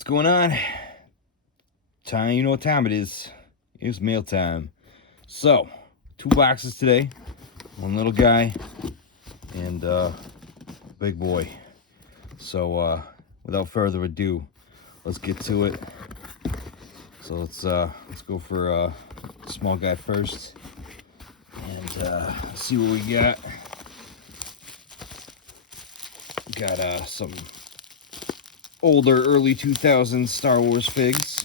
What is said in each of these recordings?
What's going on? Time, you know what time it is. It's mail time. So, 2 boxes today. One little guy and big boy. So, without further ado, let's get to it. So let's go for small guy first and see what we got. Got some older early 2000s Star Wars figs.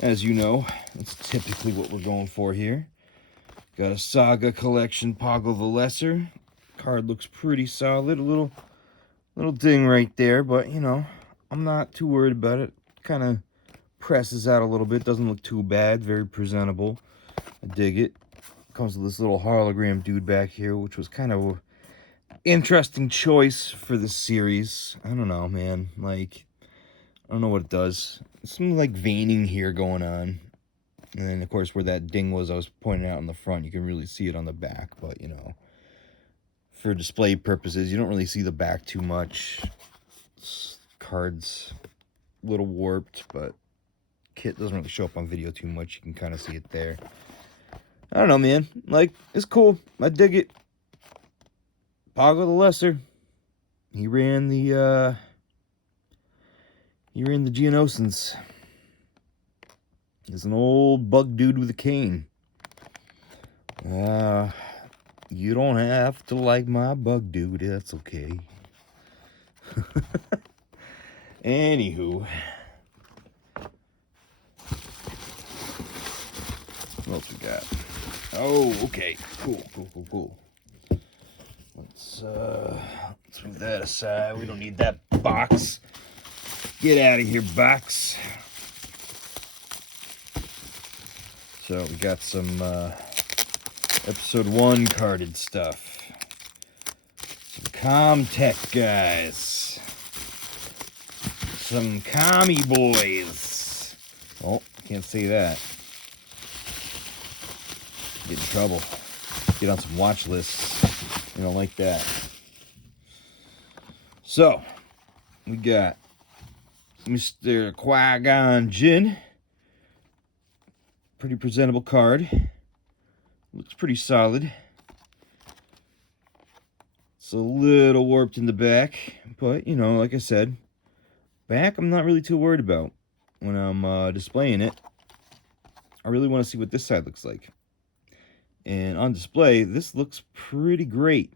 As you know, that's typically what we're going for here. Got a Saga Collection Poggle the Lesser. Card looks pretty solid. A little ding right there, but you know, I'm not too worried about it. Kind of presses out a little bit. Doesn't look too bad. Very presentable. I dig it. Comes with this little hologram dude back here, which was kind of an interesting choice for the series. I don't know, man. Like, I don't know what it does. Some like veining here going on. And then, of course, where that ding was, I was pointing out in the front. You can really see it on the back. But, you know, for display purposes, you don't really see the back too much. Card's a little warped, but kit doesn't really show up on video too much. You can kind of see it there. I don't know, man. Like, it's cool. I dig it. Poggle the Lesser. He ran the Geonosians. He's an old bug dude with a cane. You don't have to like my bug dude. That's okay. Anywho. What else we got? Oh, okay. Cool. Let's move that aside. We don't need that box. Get out of here, box. So we got some episode 1 carded stuff. Some Comtech guys. Some commie boys. Oh, can't say that. Get in trouble. Get on some watch lists. You don't like that. So, we got Mr. Qui-Gon Jinn. Pretty presentable card. Looks pretty solid. It's a little warped in the back, but, you know, like I said, back I'm not really too worried about when I'm displaying it. I really want to see what this side looks like. And on display, this looks pretty great.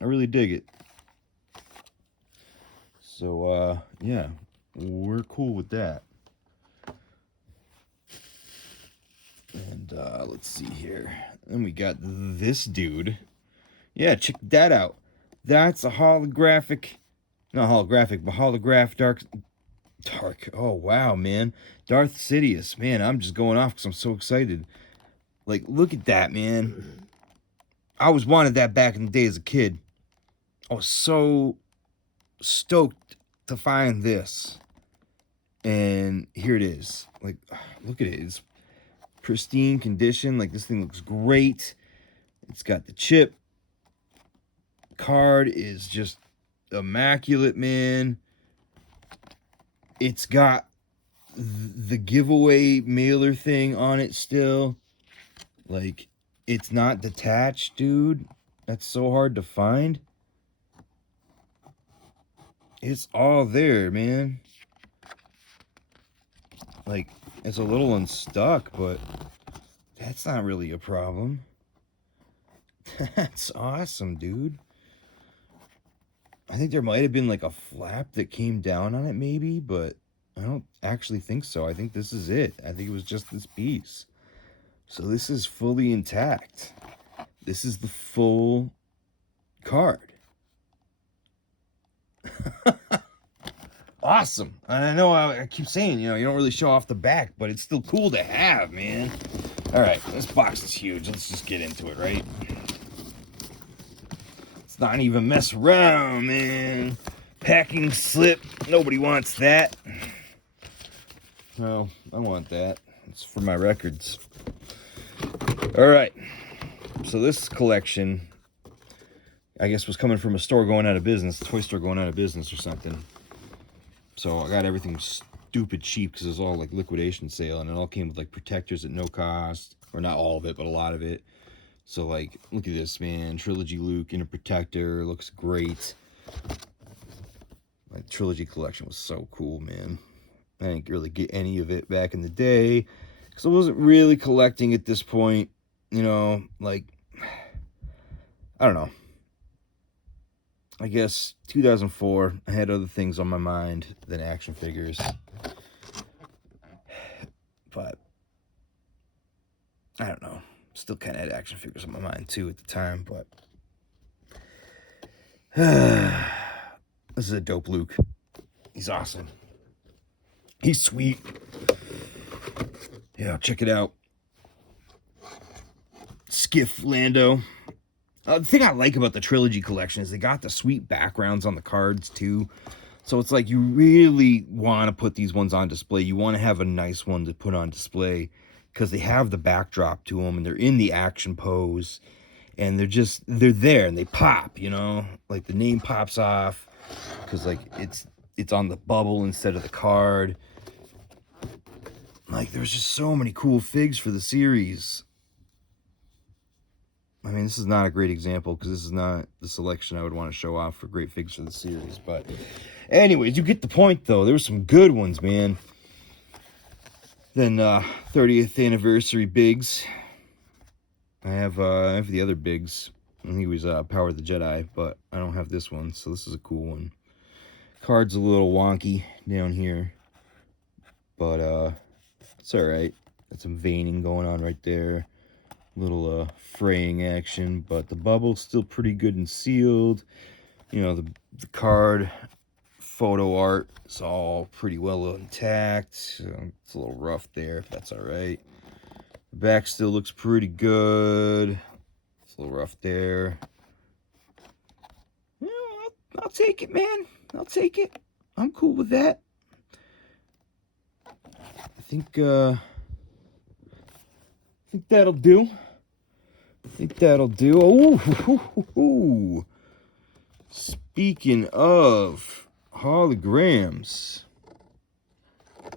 I really dig it. So, yeah, we're cool with that. And let's see here. Then we got this dude. Yeah, check that out. That's a holographic, not holographic, but holograph dark. Oh, wow, man. Darth Sidious. Man, I'm just going off because I'm so excited. Like, look at that, man. I always wanted that back in the day as a kid. I was so stoked to find this. And here it is. Like, look at it. It's pristine condition. Like, this thing looks great. It's got the chip. Card is just immaculate, man. It's got the giveaway mailer thing on it still. Like, it's not detached, dude. That's so hard to find. It's all there, man. Like, it's a little unstuck, but that's not really a problem. That's awesome, dude. I think there might have been like a flap that came down on it maybe, but I don't actually think so. I think this is it. I think it was just this piece. So this is fully intact. This is the full card. Awesome. And I know I keep saying, you know, you don't really show off the back, but it's still cool to have, man. All right, this box is huge. Let's just get into it, right? Let's not even mess around, man. Packing slip. Nobody wants that. No, I want that. It's for my records. All right. So this collection, I guess, was coming from a store going out of business, a toy store going out of business or something. So I got everything stupid cheap because it was all like liquidation sale, and it all came with like protectors at no cost, or not all of it, but a lot of it. So like, look at this, man. Trilogy Luke in a protector, looks great. My Trilogy collection was so cool, man. I didn't really get any of it back in the day because I wasn't really collecting at this point. You know, like, I don't know. I guess 2004, I had other things on my mind than action figures. But, I don't know. Still kind of had action figures on my mind, too, at the time, but... This is a dope Luke. He's awesome. He's sweet. Yeah, check it out. Skiff Lando. The thing I like about the Trilogy collection is they got the sweet backgrounds on the cards, too. So it's like you really want to put these ones on display. You want to have a nice one to put on display because they have the backdrop to them and they're in the action pose. And they're there and they pop, you know? Like the name pops off because like it's on the bubble instead of the card. Like there's just so many cool figs for the series. I mean, this is not a great example because this is not the selection I would want to show off for great figs for the series. But anyways, you get the point, though. There were some good ones, man. Then 30th anniversary Biggs. I have the other Biggs. I think he was Power of the Jedi, but I don't have this one, so this is a cool one. Card's a little wonky down here, but it's all right. Got some veining going on right there. Little fraying action, but the bubble's still pretty good and sealed. You know, the card photo art is all pretty well intact. It's a little rough there, if that's all right. The back still looks pretty good. It's a little rough there. Yeah, I'll take it, man. I'll take it. I'm cool with that. I think that'll do. Oh, speaking of holograms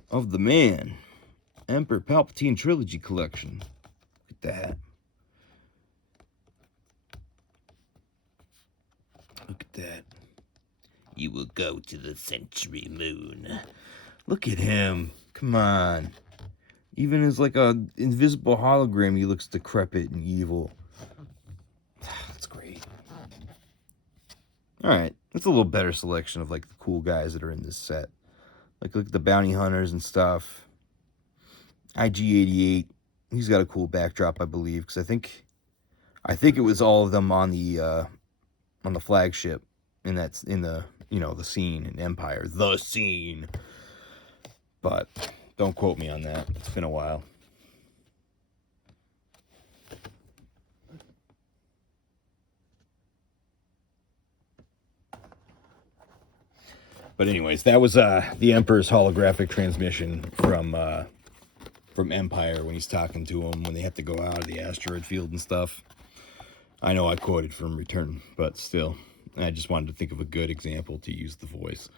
of the man, Emperor Palpatine Trilogy Collection. Look at that. Look at that. You will go to the Century Moon. Look at him. Come on. Even as like a invisible hologram, he looks decrepit and evil. That's great. Alright, that's a little better selection of like the cool guys that are in this set. Like look at the bounty hunters and stuff. IG-88. He's got a cool backdrop, I believe, because I think it was all of them on the flagship, and that's in the the scene in Empire, the scene. But don't quote me on that. It's been a while. But anyways, that was the Emperor's holographic transmission from Empire when he's talking to him when they have to go out of the asteroid field and stuff. I know I quoted from Return, but still, I just wanted to think of a good example to use the voice.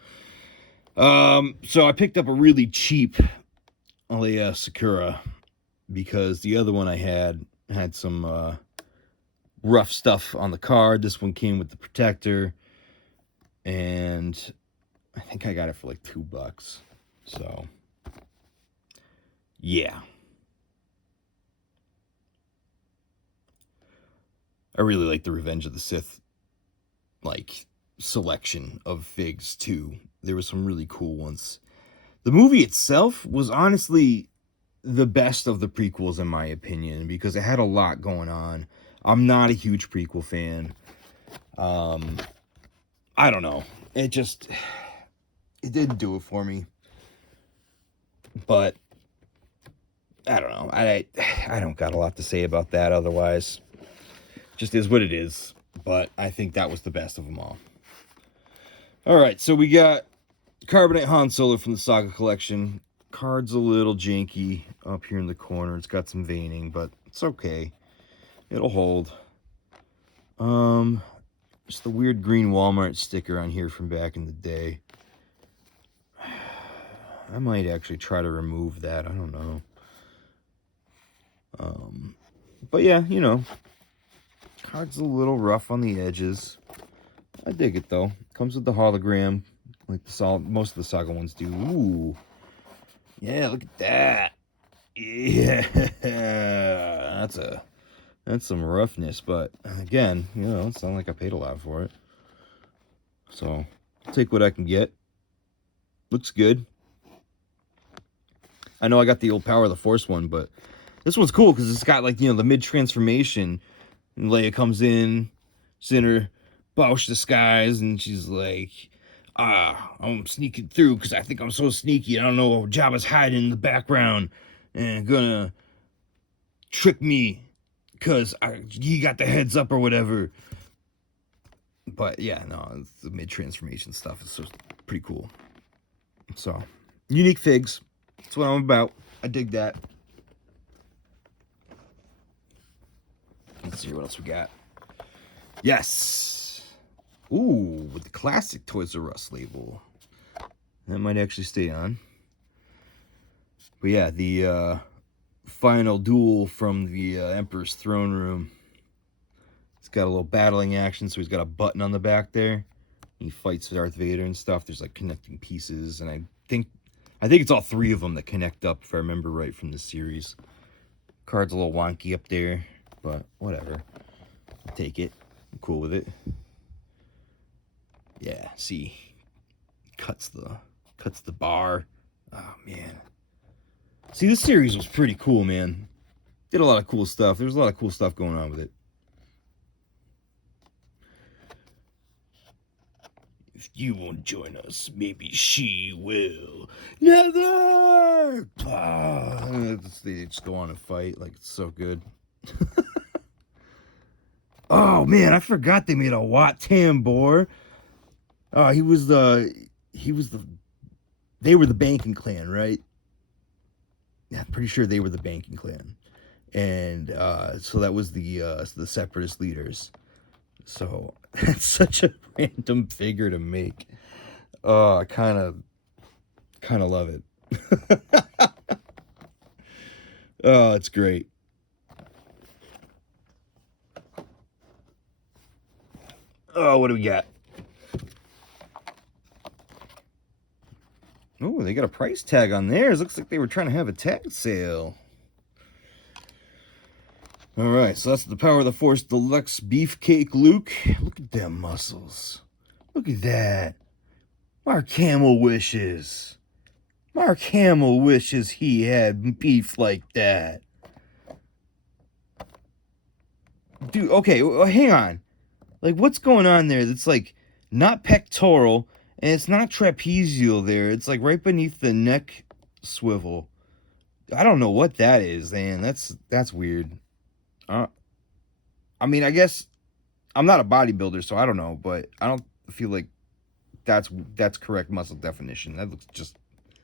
So I picked up a really cheap Leia Sakura because the other one I had some rough stuff on the card. This one came with the protector, and I think I got it for like $2. So, yeah. I really like the Revenge of the Sith, like, selection of figs, too. There were some really cool ones. The movie itself was honestly the best of the prequels, in my opinion, because it had a lot going on. I'm not a huge prequel fan. I don't know. It didn't do it for me. But I don't know. I don't got a lot to say about that otherwise. Just is what it is. But I think that was the best of them all. Alright, so we got Carbonite Han Solo from the Saga Collection. Card's a little janky up here in the corner. It's got some veining, but it's okay. It'll hold. Just the weird green Walmart sticker on here from back in the day. I might actually try to remove that. I don't know. But yeah, you know, card's a little rough on the edges. I dig it though. Comes with the hologram, like most of the Saga ones do. Ooh, yeah, look at that. Yeah, that's some roughness. But again, you know, it's not like I paid a lot for it, so I'll take what I can get. Looks good. I know I got the old Power of the Force one, but this one's cool because it's got, like, you know, the mid-transformation. And Leia comes in, she's in her Bausch disguise, and she's like, I'm sneaking through because I think I'm so sneaky. I don't know, Jabba's hiding in the background and gonna trick me because he got the heads up or whatever. But yeah, no, the mid-transformation stuff is just pretty cool. So, unique figs. That's what I'm about. I dig that. Let's see what else we got. Yes. Ooh, with the classic Toys R Us label. That might actually stay on. But yeah, the final duel from the Emperor's throne room. It's got a little battling action, so he's got a button on the back there. He fights Darth Vader and stuff. There's like connecting pieces, and I think it's all three of them that connect up, if I remember right from the series. Card's a little wonky up there, but whatever. I'll take it. I'm cool with it. Yeah, see, cuts the bar. Oh man. See, this series was pretty cool, man. Did a lot of cool stuff. There's a lot of cool stuff going on with it. If you won't join us, maybe she will. Never! They just go on and fight. Like, it's so good. Oh, man, I forgot they made a Wat Tambor. They were the banking clan, right? Yeah, I'm pretty sure they were the banking clan. And so that was the separatist leaders. So that's such a random figure to make. I kind of love it. Oh, it's great. Oh, what do we got? Oh, they got a price tag on theirs. Looks like they were trying to have a tag sale. All right, so that's the Power of the Force Deluxe Beefcake Luke. Look at them muscles. Look at that. Mark Hamill wishes. Mark Hamill wishes he had beef like that. Dude, okay, hang on. Like, what's going on there that's, like, not pectoral, and it's not trapezial there. It's, like, right beneath the neck swivel. I don't know what that is, man. That's weird. I mean, I guess I'm not a bodybuilder, so I don't know, but I don't feel like that's correct muscle definition. That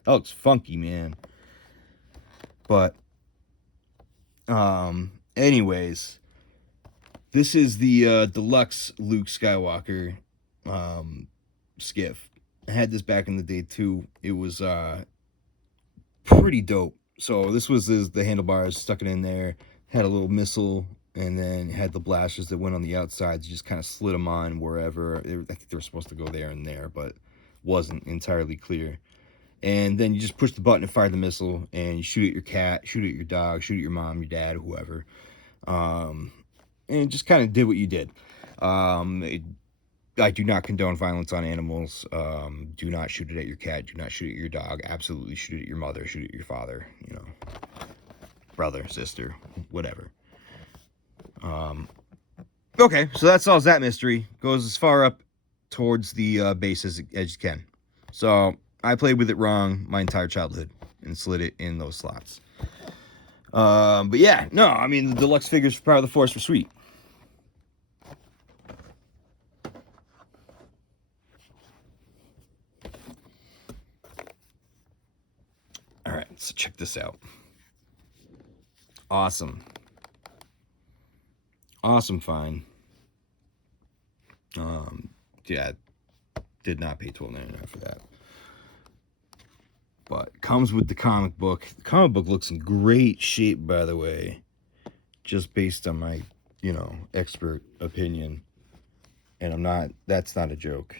looks funky, man. But anyways, this is the deluxe Luke Skywalker skiff. I had this back in the day too. It was pretty dope. So this was the handlebars, stuck it in there, had a little missile, and then had the blasters that went on the outsides. You just kind of slid them on wherever. I think they were supposed to go there and there, but wasn't entirely clear. And then you just push the button and fire the missile, and you shoot at your cat, shoot at your dog, shoot at your mom, your dad, whoever. And it just kind of did what you did. I do not condone violence on animals. Do not shoot it at your cat. Do not shoot it at your dog. Absolutely shoot it at your mother. Shoot it at your father. You know, brother, sister, whatever. Okay, so that solves that mystery. Goes as far up towards the base as you can. So I played with it wrong my entire childhood and slid it in those slots. But yeah, no, I mean, the deluxe figures for Power of the Force were sweet. All right, so check this out. Awesome. Awesome find. Yeah, did not pay $12.99 for that. But comes with the comic book. The comic book looks in great shape, by the way, just based on my, expert opinion. And that's not a joke.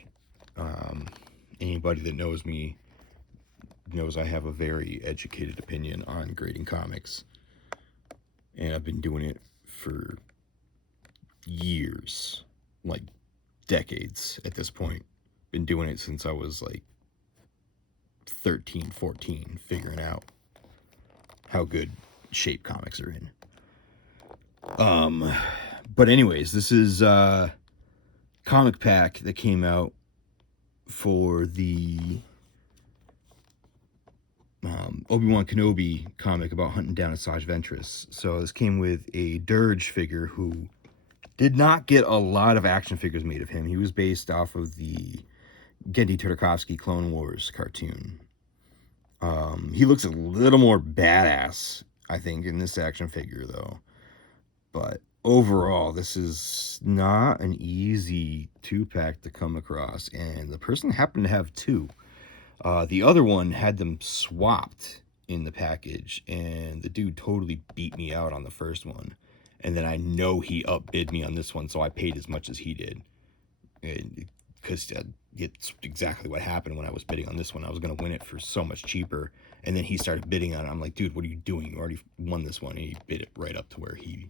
Anybody that knows me knows I have a very educated opinion on grading comics. And I've been doing it for years, like decades at this point. Been doing it since I was like 13, 14, figuring out how good shape comics are in. But anyways, this is a comic pack that came out for the Obi-Wan Kenobi comic about hunting down Asajj Ventress. So this came with a Dirge figure who did not get a lot of action figures made of him. He was based off of the Genndy Tartakovsky Clone Wars cartoon. He looks a little more badass, I think, in this action figure, though. But overall, this is not an easy 2-pack to come across. And the person happened to have 2. The other one had them swapped in the package. And the dude totally beat me out on the first one. And then I know he upbid me on this one, so I paid as much as he did. Because it's exactly what happened when I was bidding on this one. I was going to win it for so much cheaper. And then he started bidding on it. I'm like, dude, what are you doing? You already won this one. And he bid it right up to where he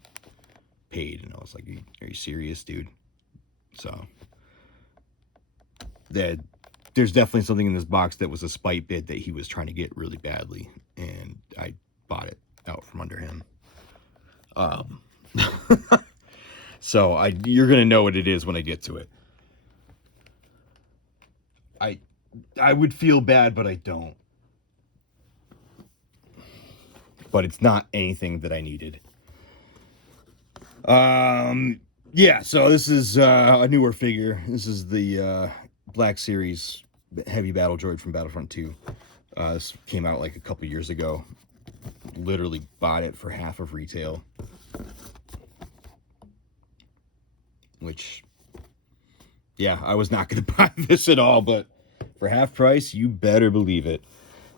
paid. And I was like, are you serious, dude? So, there's definitely something in this box that was a spite bid that he was trying to get really badly. And I bought it out from under him. So you're going to know what it is when I get to it. I would feel bad, but I don't. But it's not anything that I needed. Yeah, so this is a newer figure. This is the Black Series Heavy Battle Droid from Battlefront 2. This came out like a couple years ago. Literally bought it for half of retail. Which, yeah, I was not going to buy this at all, but for half price, you better believe it.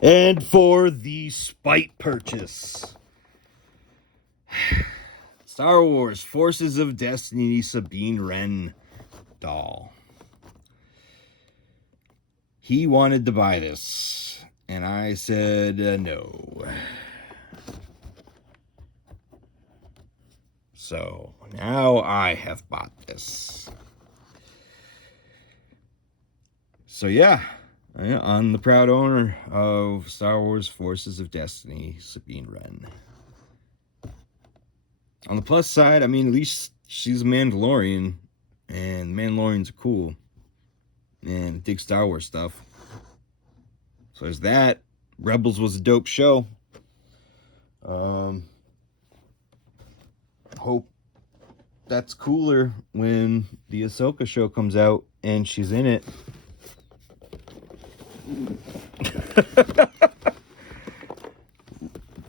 And for the spite purchase, Star Wars Forces of Destiny Sabine Wren doll. He wanted to buy this, and I said no. So now I have bought this. So yeah, I'm the proud owner of Star Wars Forces of Destiny, Sabine Wren. On the plus side, I mean, at least she's a Mandalorian, and Mandalorians are cool, and dig Star Wars stuff. So there's that. Rebels was a dope show. Hope that's cooler when the Ahsoka show comes out and she's in it.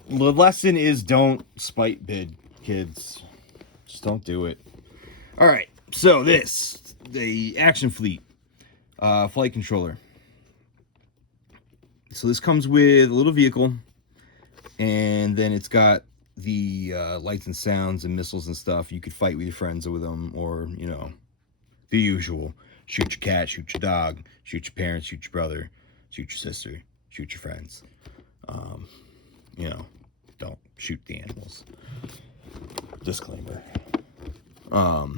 The lesson is don't spite bid, kids. Just don't do it. All right, so the Action Fleet flight controller. So this comes with a little vehicle, and then it's got the lights and sounds and missiles and stuff. You could fight with your friends with them, or, the usual. Shoot your cat, shoot your dog, shoot your parents, shoot your brother, shoot your sister, shoot your friends. Don't shoot the animals. Disclaimer. But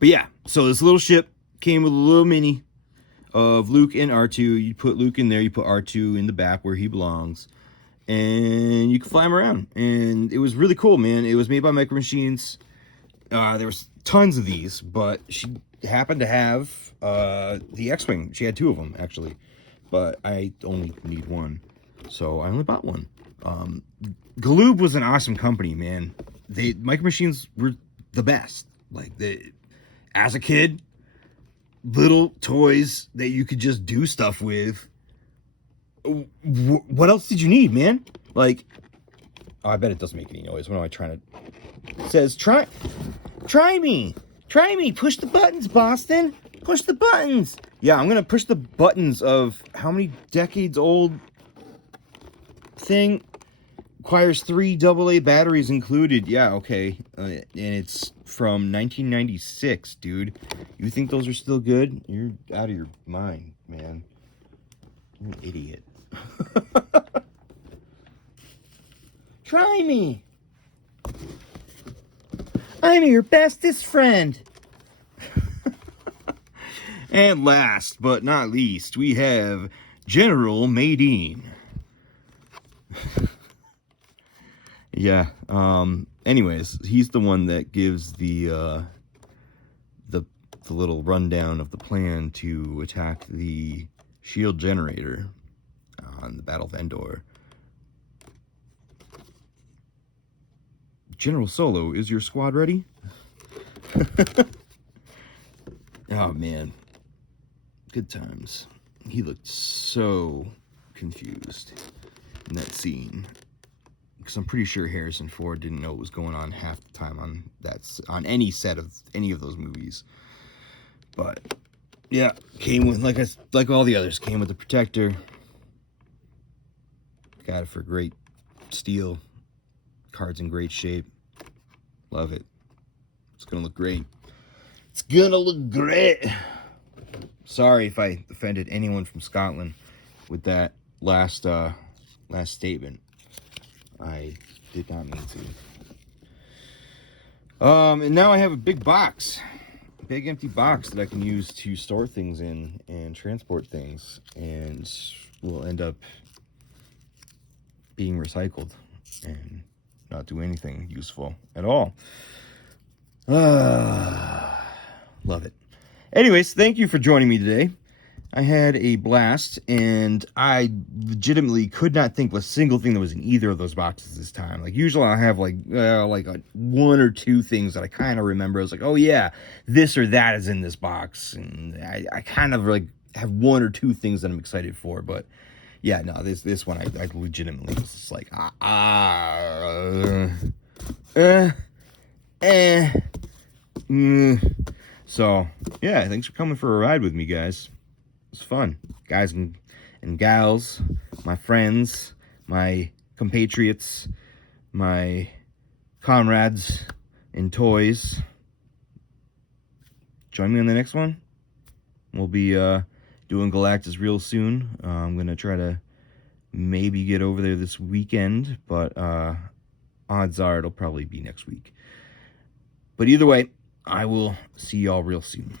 yeah, so this little ship came with a little mini of Luke and R2. You put Luke in there, you put R2 in the back where he belongs, and you can fly him around. And it was really cool, man. It was made by Micro Machines. There was tons of these, but she happened to have the X-Wing. She had 2 of them, actually, but I only need 1, so I only bought 1. Galoob was an awesome company, man. Micro Machines were the best. As a kid, little toys that you could just do stuff with. What else did you need, man? I bet it doesn't make any noise. What am I trying to... It says, try me. Try me. Push the buttons, Boston. Push the buttons. Yeah, I'm going to push the buttons of how many decades old thing requires 3 AA batteries included. Yeah, okay. And it's from 1996, dude. You think those are still good? You're out of your mind, man. You're an idiot. Try me. I'm your bestest friend. And last but not least, we have General Madine. Yeah, anyways, he's the one that gives the little rundown of the plan to attack the shield generator on the Battle of Endor. General Solo, is your squad ready? Oh, man. Good times. He looked so confused in that scene. Because I'm pretty sure Harrison Ford didn't know what was going on half the time on any set of any of those movies. But yeah, came with like all the others, came with the protector. Got it for great steel. Card's in great shape. Love it. It's gonna look great. It's gonna look great. Sorry if I offended anyone from Scotland with that last statement. I did not mean to. And now I have a big box. A big empty box that I can use to store things in and transport things. And will end up being recycled and not do anything useful at all. Love it. Anyways, thank you for joining me today. I had a blast, and I legitimately could not think of a single thing that was in either of those boxes this time. Like, usually I have like one or two things that I kind of remember. I was like, oh yeah, this or that is in this box, and I kind of like have one or two things that I'm excited for. But yeah, no, this one I legitimately was just like So yeah, thanks for coming for a ride with me, guys. It's fun, guys and gals, my friends, my compatriots, my comrades in toys. Join me on the next one. We'll be doing Galactus real soon. I'm gonna try to maybe get over there this weekend, but odds are it'll probably be next week. But either way, I will see y'all real soon.